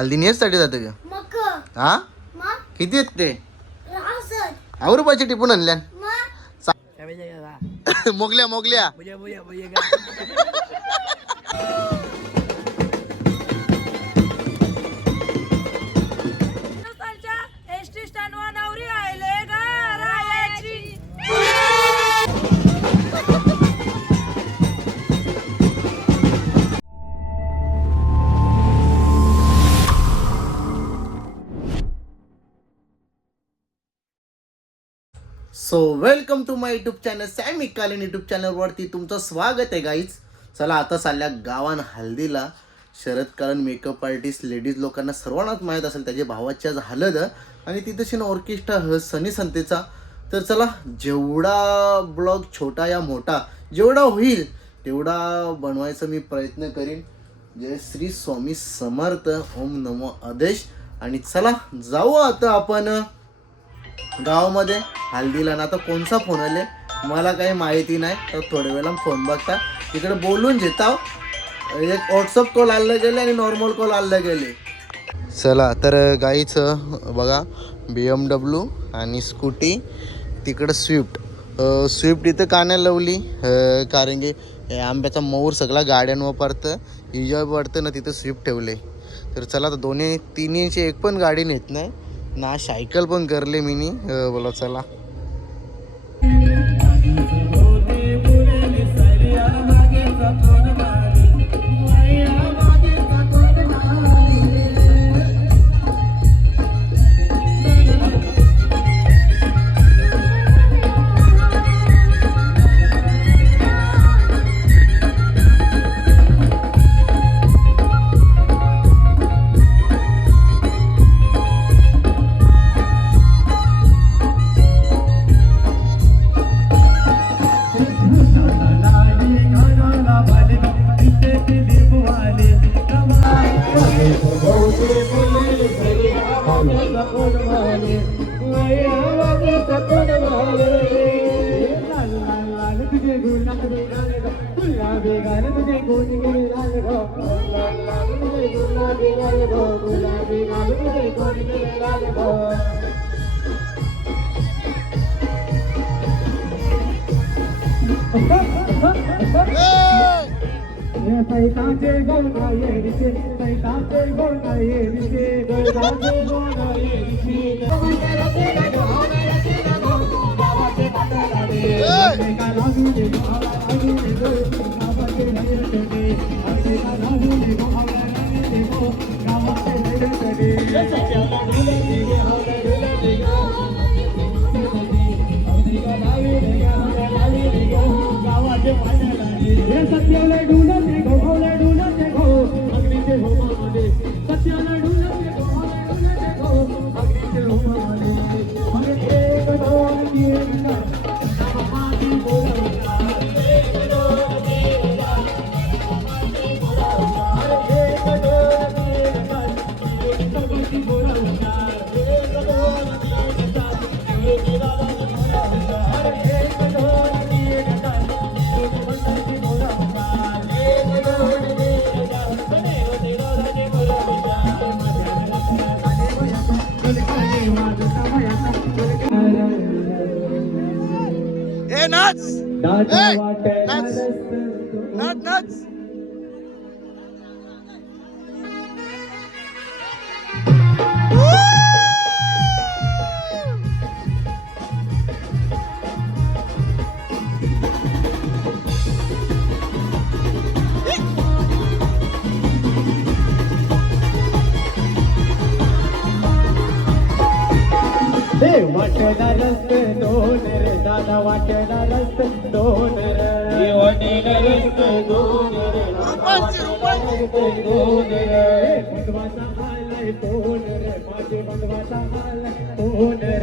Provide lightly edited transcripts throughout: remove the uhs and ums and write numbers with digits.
हल्दी नेसाठी जाते का मग हा मग किती आहेत ते रासत आवर रुपयाचे टिपून आणल्या मग मोगल्या मोगल्या एसटी स्टँड वर नवरी आले गारायाची. So welcome to my YouTube channel सॅमी कालीन यूट्यूब चॅनलवरती तुमचं स्वागत आहे गाईज. चला आता चालल्या गावान हल्दीला. शरदकालीन मेकअप आर्टिस्ट लेडीज लोकांना सर्वांनाच माहीत असेल त्याच्या भावाची आज हळद आणि तिथं शिन ऑर्केस्ट्रा सनी संतेचा. तर चला जेवढा ब्लॉग छोटा या मोठा जेवढा होईल तेवढा बनवायचा मी प्रयत्न करीन. जय श्री स्वामी समर्थ. ओम नमो आदेश. आणि चला जाऊ आता आपण गावामध्ये हल्दीला. ना आता कोणचा फोन आले मला काही माहिती नाही, तर थोड्या वेळा फोन बघता तिकडे बोलून घेता. एक व्हॉट्सअप कॉल आलं गेले आणि नॉर्मल कॉल आलं गेले. चला तर गाईचं बघा BMW आणि स्कूटी, तिकडं स्विफ्ट इथं का नाही लावली कारण की आंब्याचा मोर सगळा गाड्यांवर पडतं इजॉय पडतं ना, तिथं स्विफ्ट ठेवले. तर चला तर दोन्ही तिन्हीची एक पण गाडी नेत नाही ना, सायकल पण करले मिनी. बोला चला नाच वाटेला रस्ते दोन रे दादा, वाटेला रस्ते दोन रे, वाटेला रस्ते दोन रे, दोन रे. बंधवाचा आलाय दोन रे, माझे बंधवाचा आलाय दोन रे,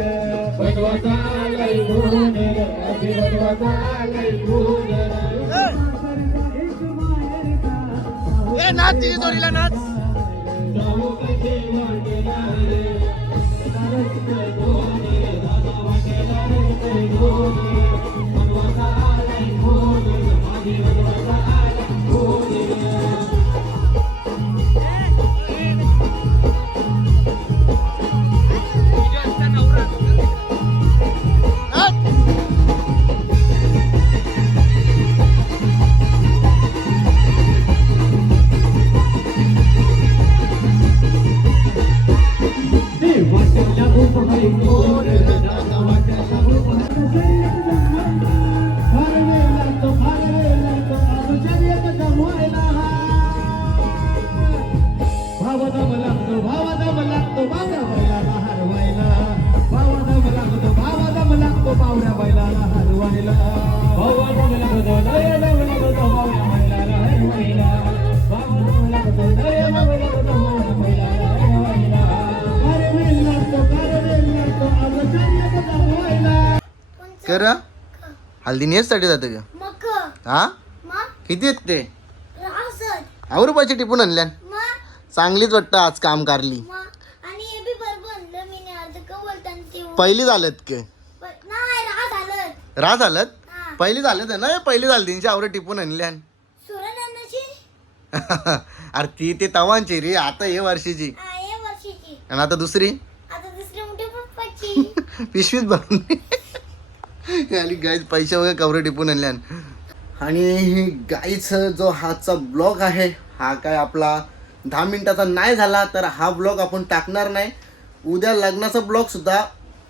बंधवाचा आलाय दोन रे, माझे बंधवाचा आलाय दोन रे. नाच जोरीला नाच. जाऊ कसे वाटेला रे, भावा दम लागतो बावऱ्या बैलाला हरवायला भावा दम लागतो बावऱ्या बैलाला हरवायला भावा दम लागतो बावऱ्या बैलाला हरवायला भावा दम लागतो बावऱ्या बैलाला हरवायला अरे वेल लागतो आज चांगलं जमवायला कर हल्दी नेसाठी जातं का मग हा मग किती आहेत ते रासत रुपयाची टिपून आणल्यान मग चांगलीच वाटतं आज काम कारली मग आणि हे बी बरोबर आणलं मी नाही अर्ध का बोलताना ते पहिली झालेत के नाही रास आलं राज झालत हा पहिली झालेत आहे ना पहिली झाली त्यांची आवड टिपून आणल्यान सुरण अरे ती ते तवांची रे आता हे वर्षीची आहे वर्षीची आणि आता दुसरी आता दुसरी मोठी पप्पाची पिशवीत भरून आणि गाईच पैसे वगैरे कवरे टिपून आणल्यान आणि गाईच जो हाचा ब्लॉग आहे हा काय आपला 10 मिनिटाचा नाही झाला तर हा ब्लॉग आपण टाकणार नाही. उद्या लग्नाचा ब्लॉग सुद्धा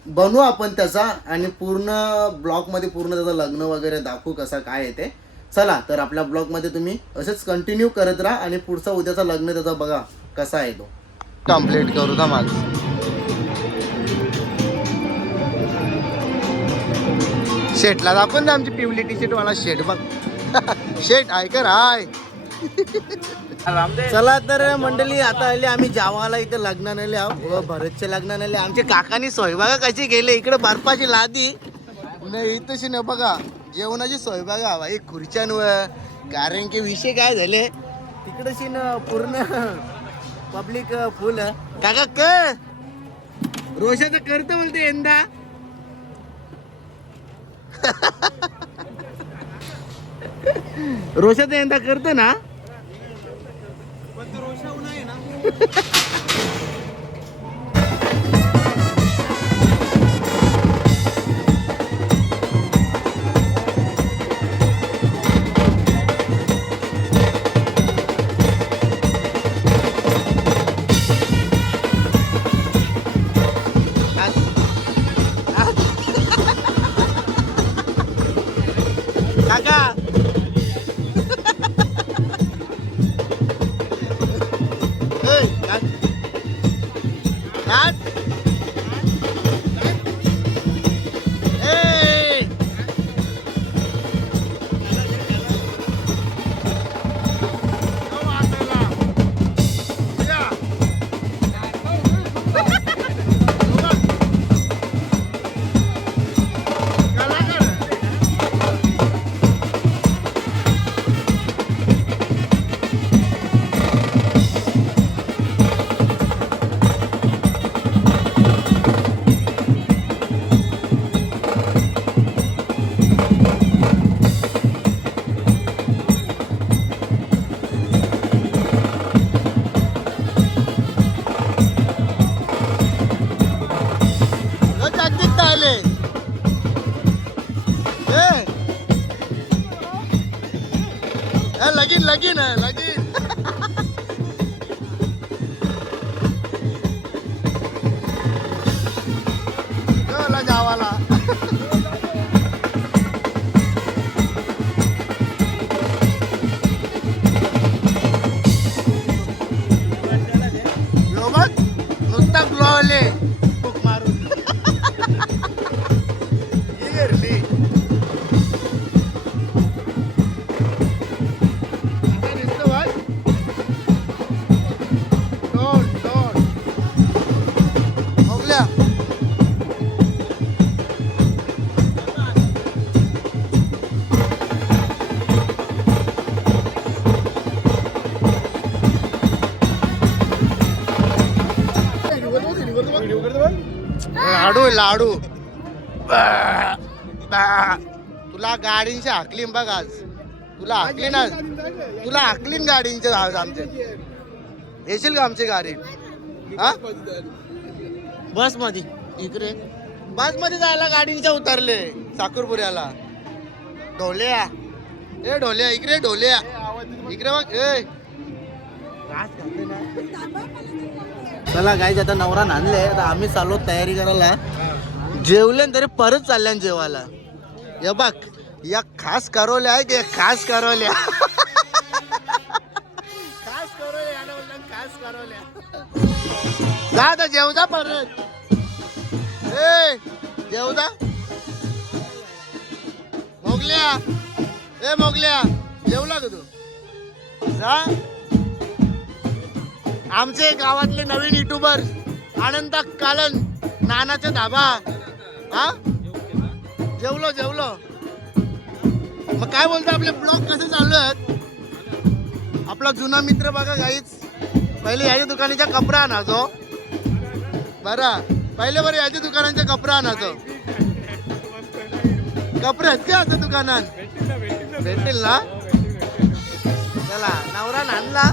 बनवू आपण त्याचा आणि पूर्ण ब्लॉगमध्ये पूर्ण त्याचं लग्न वगैरे दाखवू कसं काय आहे ते. चला तर आपल्या ब्लॉगमध्ये तुम्ही असेच कंटिन्यू करत राहा आणि पुढचा उद्याचा लग्न त्याचा बघा कसा आहे तो कम्प्लीट करू दा माझ. शेटला दाखवून ना आमची पिवली टी शर्ट वाला शेट बघ शेट ऐकर हाय. चला तर मंडळी आता आले आम्ही जावाला इथे लग्नाला आले आहो भरतच्या लग्नाला आले. आमचे काकानी सोय बघा कशी गेले इकडे बर्फाची लादी नाही इथंशी न बघा जेवणाची सोय बघा भाई खुर्च्यांवर. कारण की विषय काय झाले तिकडशी न पूर्ण पब्लिक फुल काका क रोषाचं करतो बोलते यंदा रोषाचं यंदा करतो ना काका लगीन लगीन है लगीन जावाला नुसता ग्लोवले बुक मारून लाडू तुला गाडींची हाकलीन बघ आज तुला हाकलीन गाडींचे आज आमचे येशील का आमची गाडी हा बस मध्ये इकडे बस मध्ये जायला गाडींच्या उतरले साखरपुऱ्याला ढोल्या ए ढोल्या इकडे ढोल्या इकडे बघ ए चला गाईज आता नवरा नांदले आता आम्ही चाललो तयारी करायला जेवले तरी परत चालल्या जेवायला. या बघ या खास करवल्या आहेत या खास करवल्या खास करवल्या खास करवल्या जा आता जेव जा परत. ए जेव जा. मोगल्या ए मोगल्या जेवला का तू जा. आमचे गावातले नवीन युट्यूबर आनंद कालन नानाचा धाबा. हा जेवलो जेवलो. मग काय बोलतो आपले ब्लॉग कसे चालू आहेत. आपला जुना मित्र बघा गाईच पहिले याच्या दुकानाच्या कपडा आणायचो बरं. पहिले बरं याच्या दुकानाच्या कपडा आणायचो. कपडे आहेत का आता दुकानात भेटतील ना. चला नवरा आणला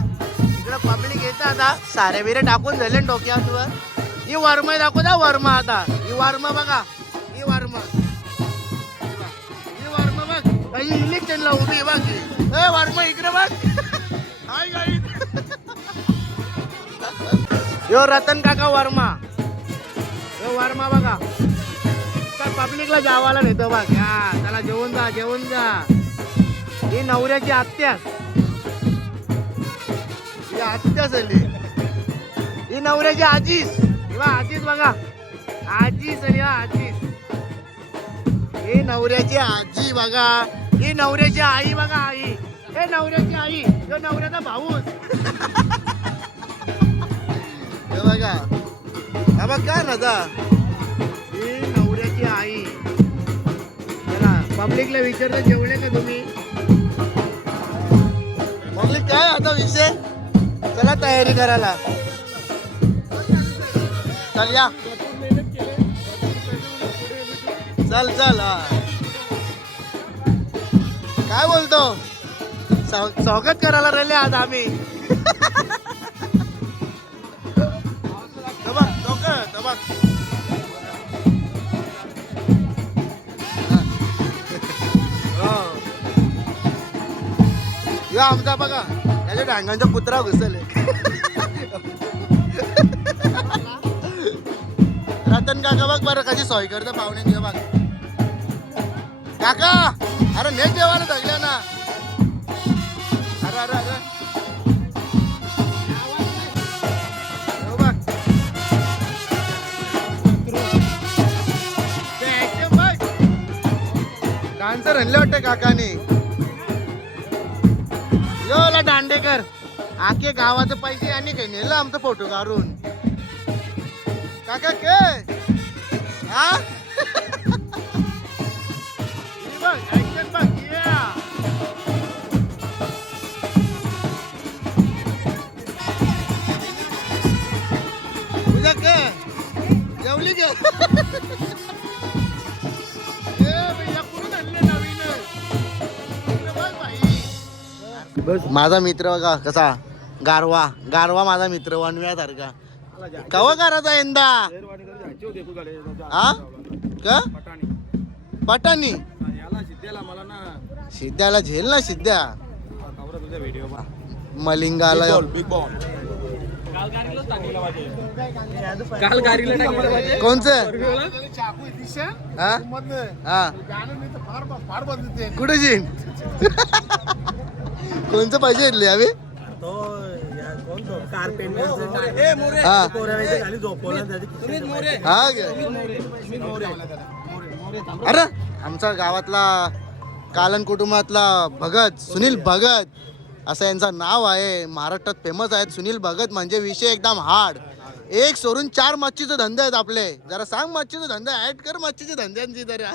इकडं पब्लिक येतं आता. सारे बिरे टाकून झाले डोक्यावर. ही वर्मा दाखव दा वर्मा. आता ही वर्मा बघा. ही वर्मा बघ काही इलेक्शनला उभी बघ. ए वर्मा इकडे बघ. हाय गाई यो रतन काका वर्मा. यो वर्मा बघा तर पब्लिकला जावाला नेतो बघ. या त्याला जेवून जा जेवून जा. ही नवऱ्याची आत्या. ही आत्या झाली. ही नवऱ्याची आजीस. आजीस बघा आजी झाली आजीस. ही नवऱ्याची आजी बघा. ही नवऱ्याची आई बघा आई. हे नवऱ्याची आई. तो नवऱ्याचा भाऊच. हे बघा हा बघ काय ना जा. ही नवऱ्याची आई. चला पब्लिकला विचारतो जेवले का तुम्ही. पब्लिक काय आता विषय. चला तयारी करायला. चल या चल चल. काय बोलतो स्वागत करायला राहिले आज आम्ही. आमचा बघा याच्या डांगांचा कुत्रा घुसले. रतन काका बघ बरं कशी सोय करतो पाहुणे घे बघ. काका अरे नेट जेवायला धगल्या ना. अरे अरे अरे डान्सर आणले वाटते काकाने. योला दांडेकर आखे गावाचे पैसे यांनी काही नेलं आमचा फोटो काढून. काका के हा बघ ऍक्शन बघ. तुझा के जेवली गे. माझा मित्र बघा कसा गारवा. गारवा माझा मित्र वनव्यासारखा. कवा करायचा यंदा हा का पटाणी. सिद्ध्याला झेल ना सिद्ध्या. मलिंगाला कोणच कुठे जीन कोणचं पाहिजे इथले हवे. अरे आमचा गावातला कालन कुटुंबातला भगत सुनील भगत असं यांचं नाव आहे. महाराष्ट्रात फेमस आहेत सुनील भगत. म्हणजे विषय एकदम हार्ड. एक सोडून 4 मच्छीचे धंदे आहेत आपले. जरा सांग मच्छीचे धंदे ऍड कर. मच्छीचे धंद्यांची जरा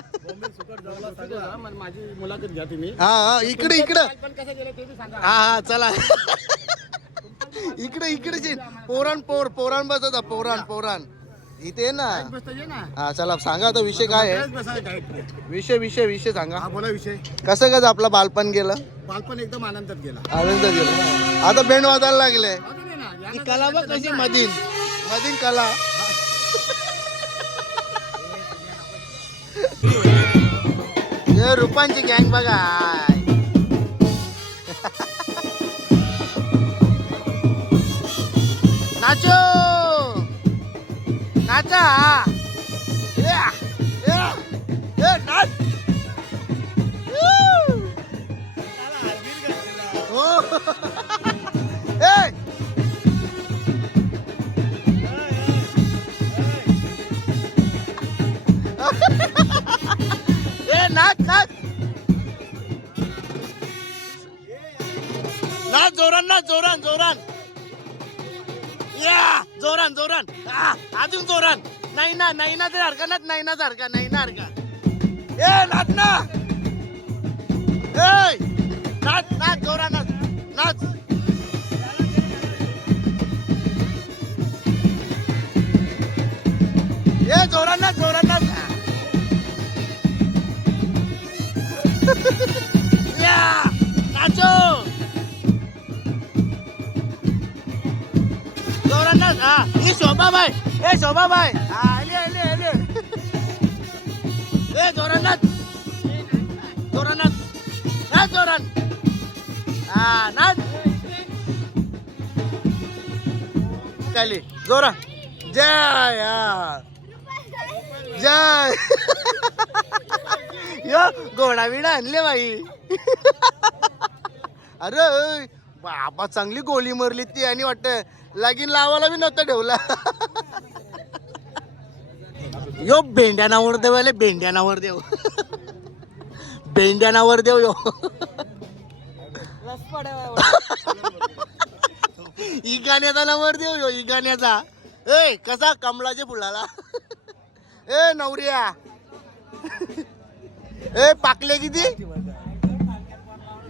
हा हा इकडे इकडे हा हा चला इकडे इकडे पोरान पोरान बसत पोरान इथे ना. हा चला सांगा आता विषय काय आहे. विषय सांगा. बोला विषय. कसं कसं आपलं बालपण गेलं. बालपण एकदम आनंदात गेला. आनंदात गेलं. आता बेंड वाजायला लागले. ही कला बघ कशी मधीन कला. हे रुपांची गँग बघा. नाचो नाचा नाच. जोरान ना जोरान जोरान या जोरान जोरान अजून जोरान नाही ना तर हरका नाही ना हरका ए नाच ना ए नाच जोरान नाच ए जोरान नाच या नाचो जोरात ही शोभाबाई आले ए जोरात नाच काली जोरा जय यो घोडा बिडा आणले बाई अरे बाबा चांगली गोली मारली ती आणि वाटत लगीन लावायला बी नव्हता ठेवला यो भेंड्यानावर देव भेंड्यानावर देव यो इगाण्याचा नवर देव यो इगाण्याचा ए कसा कमळाच्या फुलाला ए नवऱ्या ए पाकले किती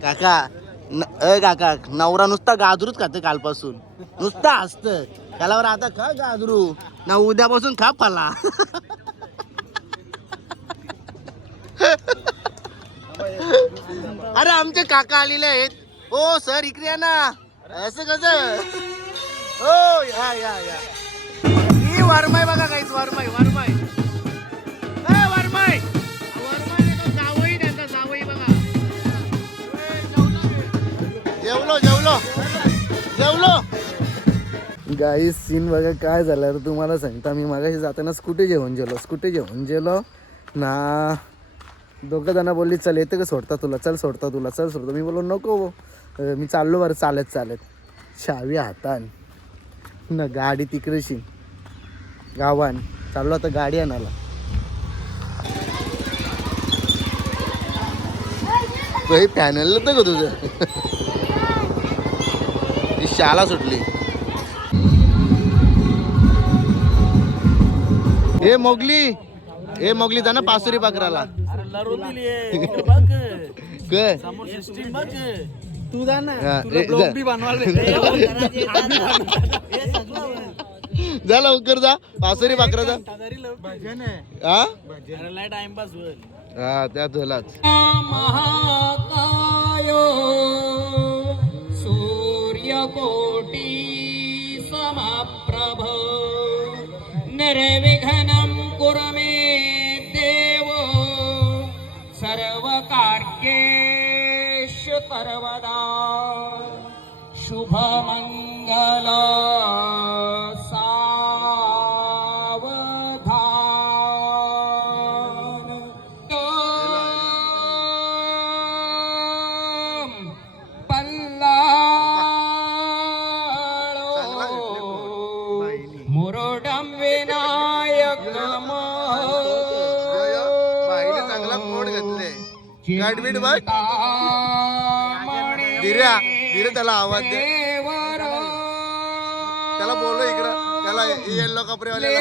काका नवरा नुसता गाजरूच खाते कालपासून नुसता हसत त्यालावर आता खा गाजरू ना उद्यापासून खा फला अरे आमचे काका आलेले आहेत ओ सर इकडे या ना असं कसं हो या ही वरमाई बघा काहीच वरमाई जावई बघा जेवलो गाईस सीन बघा काय झालं रे तुम्हाला सांगता मी मागाशी जाताना स्कूटी घेऊन गेलो ना दोघं जण बोलली चल येतं का सोडता तुला मी बोललो नको मी चाललो बरं चालत चावी हातान ना गाडी तिकडेशी गावान चाललो आता गाडी आणायला पॅनल होतं का तुझं ती शाळा सुटली हे मोगली जा ना पासुरी पाकराला तू जा ना जा लवकर जा पासुरी पाकरा जा टाइमपास हा त्यात झालाच सूर्यकोटि समप्रभ निर्विघ्नं कुरु मे देव सर्वकार्येषु सर्वदा शुभमङ्गल मुरुडम विनायक बाईने चांगला फोड घेतले गाडबीड बघ धीरे त्याला आवाज दे त्याला बोललो इकडं त्याला येल्लो कपडेवाल्याला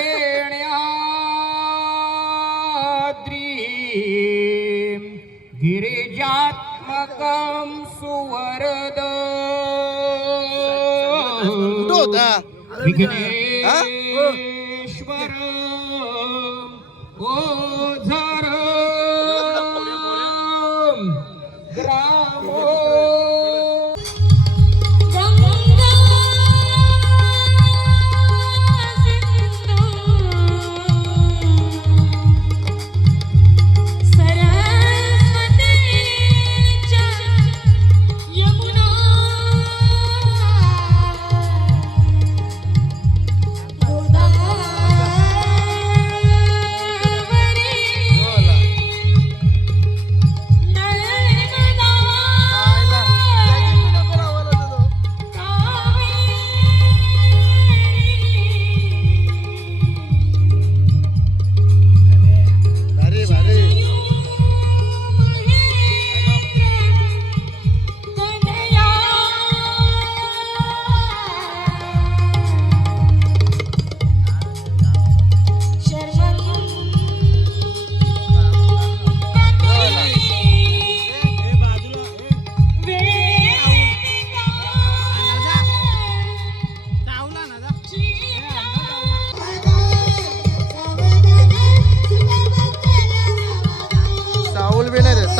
गिरिजात्मकं सुवरद कुठं होता विघ्नेश्वर ओझर ग्रामो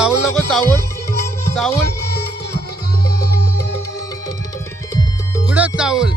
चावल नको चावल चावल कुठं चावल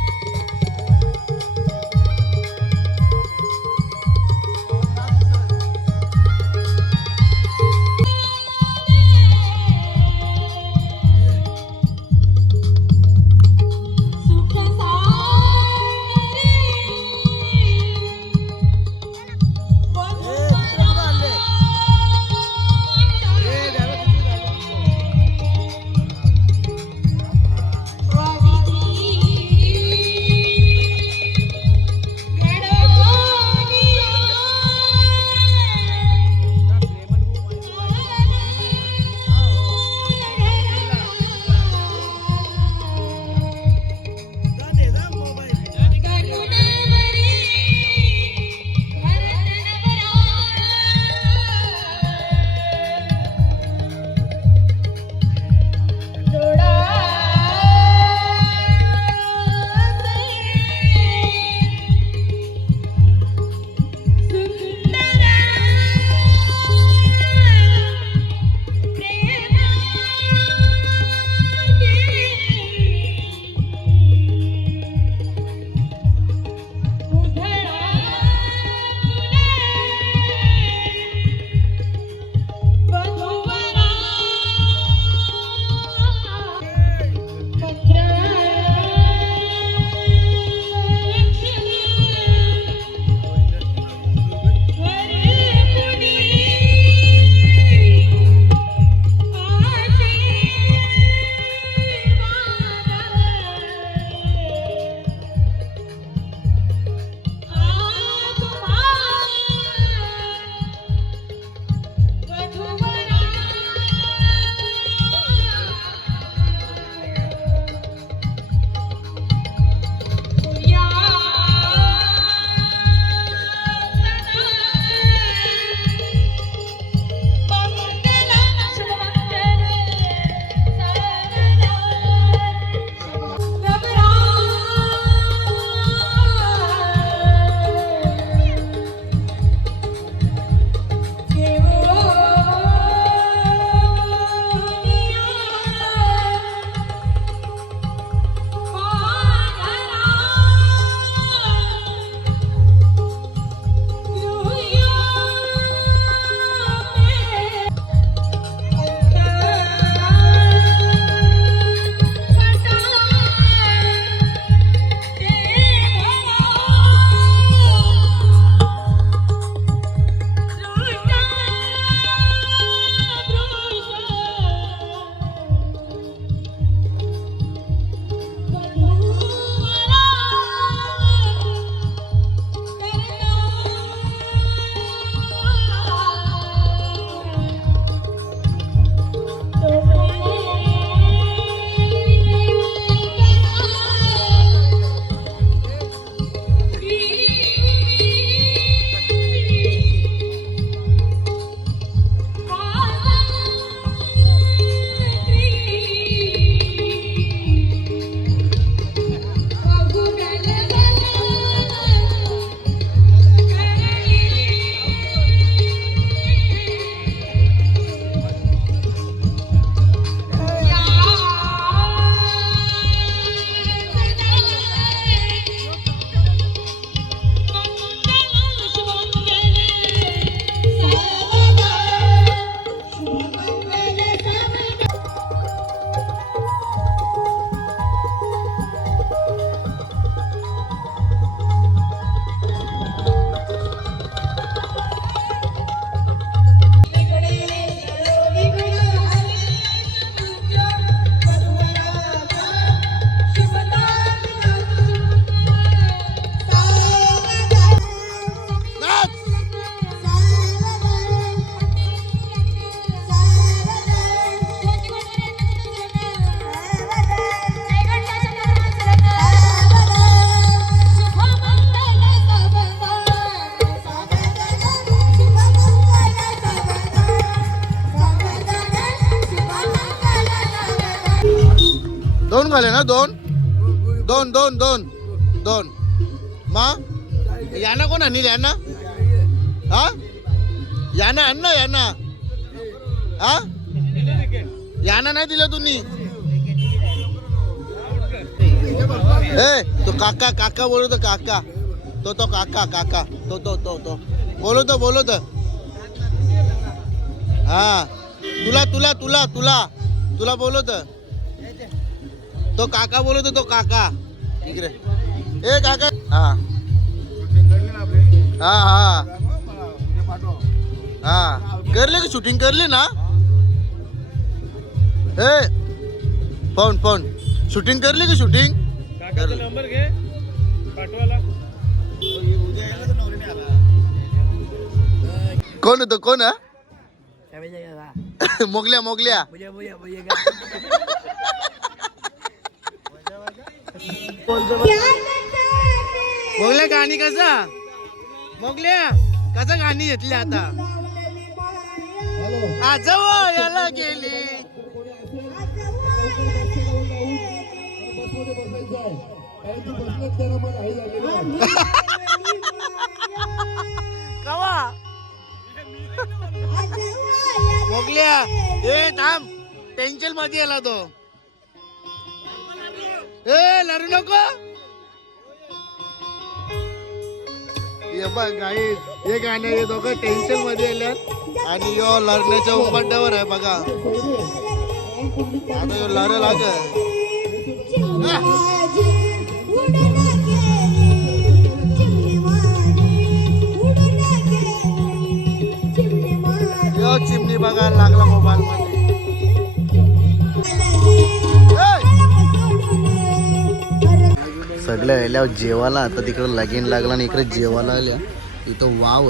दोन झाले ना दोन दोन दोन दोन दोन मा यांना कोण आणील यांना हा यांना आण ना यांना हा यांना नाही दिलं तुम्ही ए तो काका काका बोलतो काका तो काका काका तो बोलतो हा तुला बोलत तो काका बोलतो तो काका इकडे ए काका हा हा हा हा करले का शूटिंग करली ना ए फोन शूटिंग करली का शूटिंग नंबर घे पाठवाला कोण होतो कोण मोगल्या मोगल्या गाणी मोगल्या कसा गाणी घेतली आता याला गेली कवा मोगल्या ए थांब टेन्शन मध्ये आला तो ए लढू नको ये बघ गाई हे गाणे हे दोघं टेन्शन मध्ये आल्यात आणि यो लढण्याच्या उंबरठ्यावर आहे बघा आता यो लढ लाग यो चिमणी बघायला लागला मोबाईल मध्ये सगळ्या आल्या जेवायला आता तिकडे लगीन लागला आणि इकडे जेवायला आल्या इथं वाव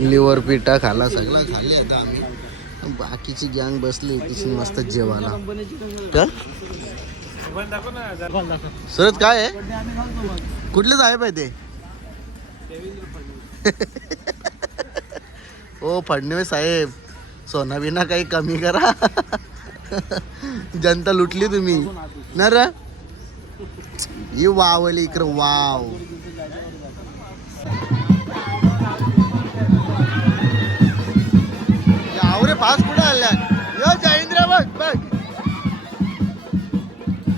लिव्हर पिठा खाला सगळं खाल्ली आता आम्ही बाकीची गँग बसली तिची मस्त जेवायला का सरत काय आहे कुठले साहेब आहे ते ओ फडणवीस साहेब सोना बिना काही कमी करा जनता लुटली तुम्ही ना रे ही वावली इकडं वाव आवरे फास्ट कुठे आल्या यो जयेंद्र बघ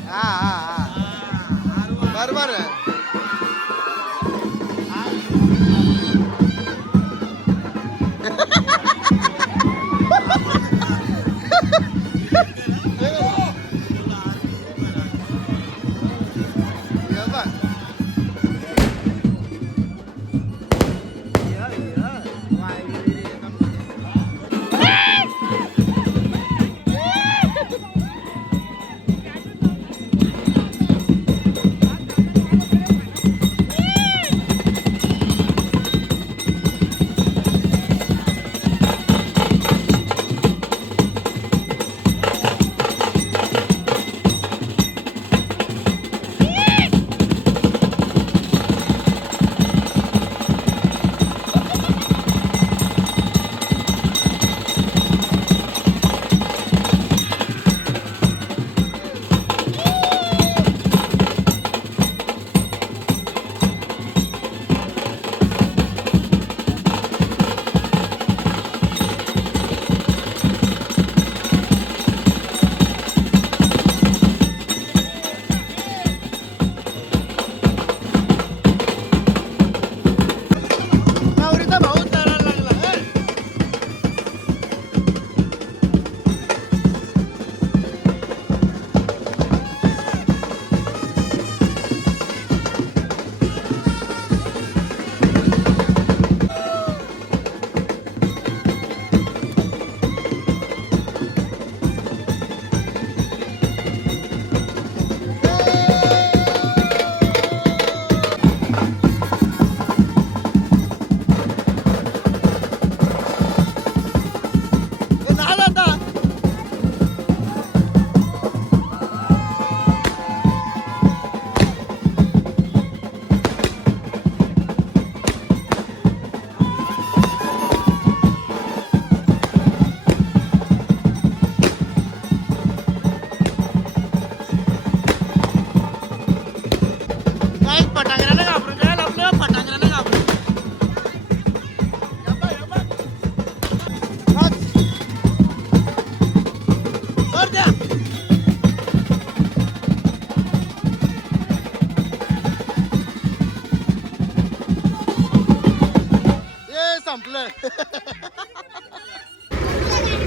हा बरोबर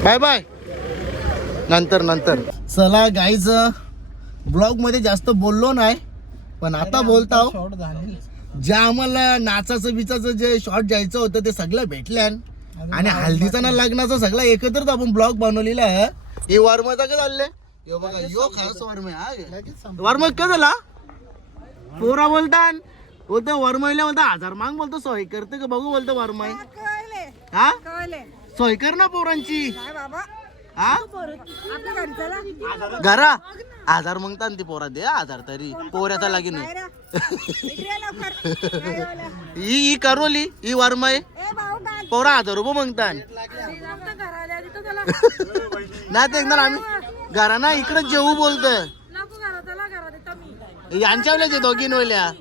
बाय बाय, नंतर. चला गाईज, ब्लॉग मध्ये जास्त बोललो नाही, पण आता बोलताव. ज्या आम्हाला नाचाचं बिचाचं जे शॉर्ट जायचं होतं ते सगळं भेटल्यान, आणि हल्दीचा ना लग्नाचं सगळं एकत्रच आपण ब्लॉग बनवलेला आहे. हे वर्माचा काय चाललंय? यो बघा, यो खास वर्म वर्म काय झाला? पोरा बोलतान बोलतो वर्मईला, बोलतो 1000 मांग, बोलतो सोय करते का बघू, बोलतो वर्माई. हा सोय कर ना पोरांची. हा घरा 1000 मागता ती पोरा, दे 1000 तरी पोऱ्याचा लागेल. ही करवली, ही वर्माई पोरा 1000 रुपये मागतात. नाही ते एकदा आम्ही घरा ना इकडे जेवू बोलतोय. यांच्या वेळेस दोघीन वेळेला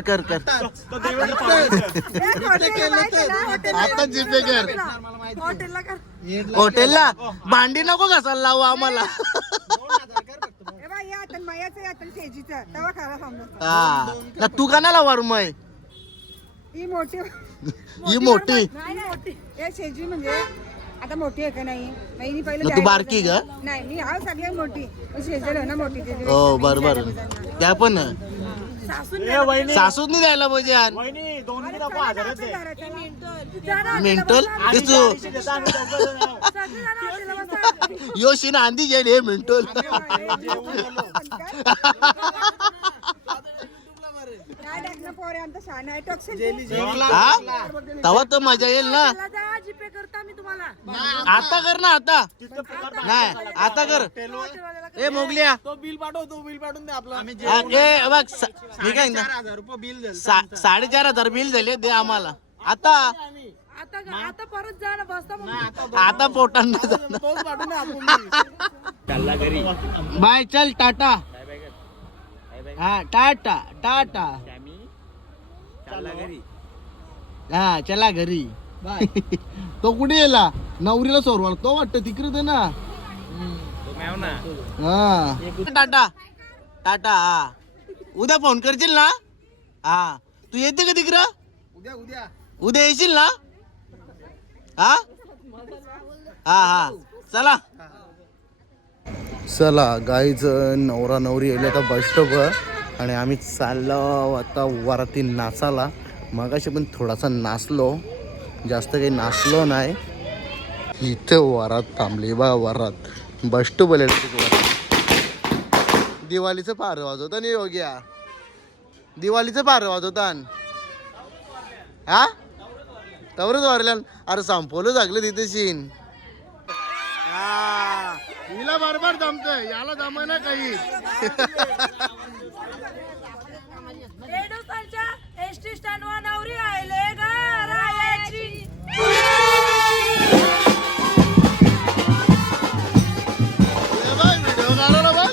कर आता जीपे कर. हॉटेलला भांडी नको घासायला लावू आम्हाला. हा तू का ना वर्मय ही मोठी शेजी म्हणजे आता मोठी आहे का नाही? मी पहिले तू बारकी का? नाही, मी हा सगळ्यात मोठी शेजल आहे ना मोठी. हो बरोबर, त्या पण सासूच नाही द्यायला पाहिजे यार. मेंटल योशीन आंधी जाईल हे मेंटल. तवा तर मजा येईल ना. आता कर ना, आता नाही, आता कर. ए मोगल्या बिल पाठवून दे आपला. ए बघ मी काय 4500 बिल झाले, दे आम्हाला आता. परत जा ना, बसता आता पोटांना बाय, चल टाटा. हा टाटा हा चला घरी. तो कुठे गेला? नवरीला सोरवाल तो वाटतं तिकडे ना. हा टाटा. हा उद्या फोन करशील ना? हा तू येते का तिकडं? उद्या येशील ना? हा चला गाईज, नवरा नवरी येईल आता बस स्टॉप, आणि आम्ही चाललो आता वराती नाचाला. मगाशी पण थोडासा नाचलो, जास्त काही नाचलो नाही. इथे वरात थांबली बा, वरात बस स्टॉप आले. दिवाळीचं पार वाजवता नाही योग्या, दिवाळीचं पार वाजवता. हा तवरच वारल्या. अरे संपवलं जागलं तिथे सीन. हिला बरोबर जमतंय, याला जमाय ना काही. एसटी स्टँड वर नवरी आले गायची. व्हिडिओ काढला बघ.